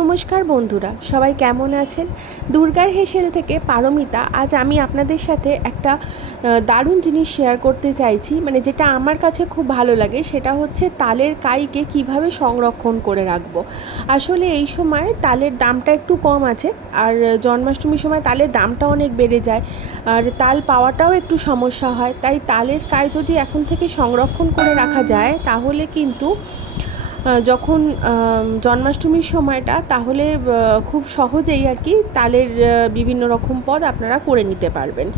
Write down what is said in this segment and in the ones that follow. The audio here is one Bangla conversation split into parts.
নমস্কার বন্ধুরা, সবাই কেমন আছেন? দুর্গার হেসেল থেকে পারমিতা। আজ আমি আপনাদের সাথে একটা দারুণ জিনিস শেয়ার করতে চাইছি, মানে যেটা আমার কাছে খুব ভালো লাগে। সেটা হচ্ছে তালের কাইকে কিভাবে সংরক্ষণ করে রাখবো। আসলে এই সময় তালের দামটা একটু কম আছে, আর জন্মাষ্টমীর সময় তালের দামটা অনেক বেড়ে যায়, আর তাল পাওয়াটাও একটু সমস্যা হয়। তাই তালের কাই যদি এখন থেকে সংরক্ষণ করে রাখা যায়, তাহলে কিন্তু যখন জন্মাষ্টমীর সময়টা, তাহলে খুব সহজেই আর কি তালের বিভিন্ন রকম পদ আপনারা করে নিতে পারবেন।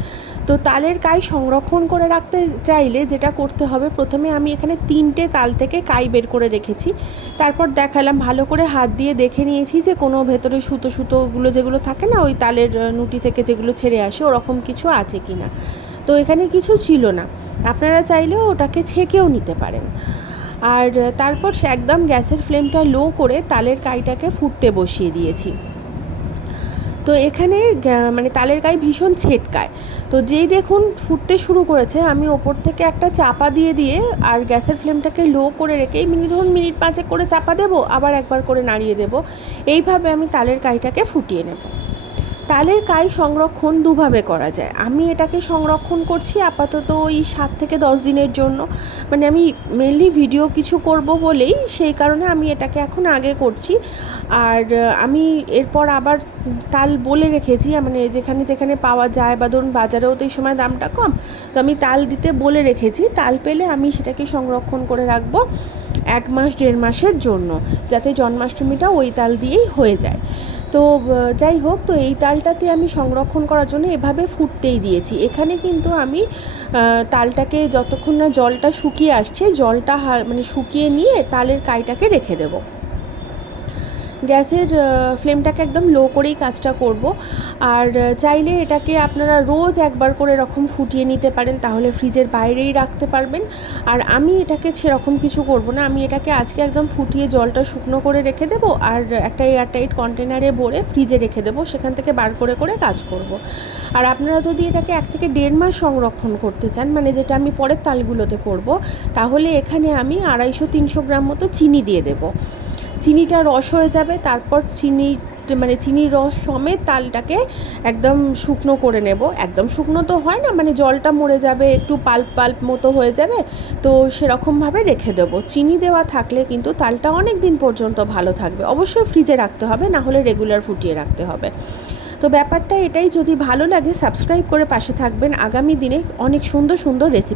তো তালের কাই সংরক্ষণ করে রাখতে চাইলে যেটা করতে হবে, প্রথমে আমি এখানে 3টে তাল থেকে কাই বের করে রেখেছি। তারপর দেখালাম, ভালো করে হাত দিয়ে দেখে নিয়েছি যে কোনো ভেতরে সুতোগুলো যেগুলো থাকে না, ওই তালের নুটি থেকে যেগুলো ছেড়ে আসে, ওরকম কিছু আছে কি না। তো এখানে কিছু ছিল না। আপনারা চাইলেও ওটাকে ছেঁকেও নিতে পারেন। আর তারপর সে একদম গ্যাসের ফ্লেমটা লো করে তালের কাইটাকে ফুটতে বসিয়ে দিয়েছি। তো এখানে মানে তালের কাই ভীষণ ছেটকায়। তো যেই দেখুন ফুটতে শুরু করেছে, আমি ওপর থেকে একটা চাপা দিয়ে আর গ্যাসের ফ্লেমটাকে লো করে রেখে মিনিট 5 করে চাপা দেবো, আবার একবার করে নাড়িয়ে দেবো। এইভাবে আমি তালের কাইটাকে ফুটিয়ে নেব। তালের কাই সংরক্ষণ দুভাবে করা যায়। আমি এটাকে সংরক্ষণ করছি আপাতত ওই 7 থেকে 10 দিনের জন্য। মানে আমি মেনলি ভিডিও কিছু করব বলেই সেই কারণে আমি এটাকে এখন আগে করছি। আর আমি এরপর আবার তাল বলে রেখেছি, মানে যেখানে যেখানে পাওয়া যায়, বা ধরুন বাজারেও তো এই সময় দামটা কম, তো আমি তাল দিতে বলে রেখেছি। তাল পেলে আমি সেটাকে সংরক্ষণ করে রাখবো 1 মাস 1.5 মাসের জন্য, যাতে জন্মাষ্টমীটা ওই তাল দিয়েই হয়ে যায়। তো যাই হোক, তো এই তালটাতে আমি সংরক্ষণ করার জন্য এভাবে ফুটতেই দিয়েছি। এখানে কিন্তু আমি তালটাকে যতক্ষণ না জলটা শুকিয়ে আসছে, জলটা মানে শুকিয়ে নিয়ে তালের কাইটাকে রেখে দেবো। গ্যাসের ফ্লেমটাকে একদম লো করেই কাজটা করব। আর চাইলে এটাকে আপনারা রোজ একবার করে এরকম ফুটিয়ে নিতে পারেন, তাহলে ফ্রিজের বাইরেই রাখতে পারবেন। আর আমি এটাকে সেরকম কিছু করব না, আমি এটাকে আজকে একদম ফুটিয়ে জলটা শুকনো করে রেখে দেবো, আর একটা এয়ারটাইট কন্টেনারে ভরে ফ্রিজে রেখে দেবো, সেখান থেকে বার করে করে কাজ করব। আর আপনারা যদি এটাকে 1 থেকে 1.5 মাস সংরক্ষণ করতে চান, মানে যেটা আমি পরের তালগুলোতে করব, তাহলে এখানে আমি 250-300 গ্রাম মতো চিনি দিয়ে দেবো। চিনিটা রস হয়ে যাবে, তারপর চিনির রস সমেত তালটাকে একদম শুকনো করে নেব। একদম শুকনো তো হয় না, মানে জলটা মরে যাবে, একটু পাল্প মতো হয়ে যাবে, তো সেরকমভাবে রেখে দেবো। চিনি দেওয়া থাকলে কিন্তু তালটা অনেক দিন পর্যন্ত ভালো থাকবে। অবশ্যই ফ্রিজে রাখতে হবে, না হলে রেগুলার ফুটিয়ে রাখতে হবে। তো ব্যাপারটা এটাই। যদি ভালো লাগে সাবস্ক্রাইব করে পাশে থাকবেন, আগামী দিনে অনেক সুন্দর সুন্দর রেসিপি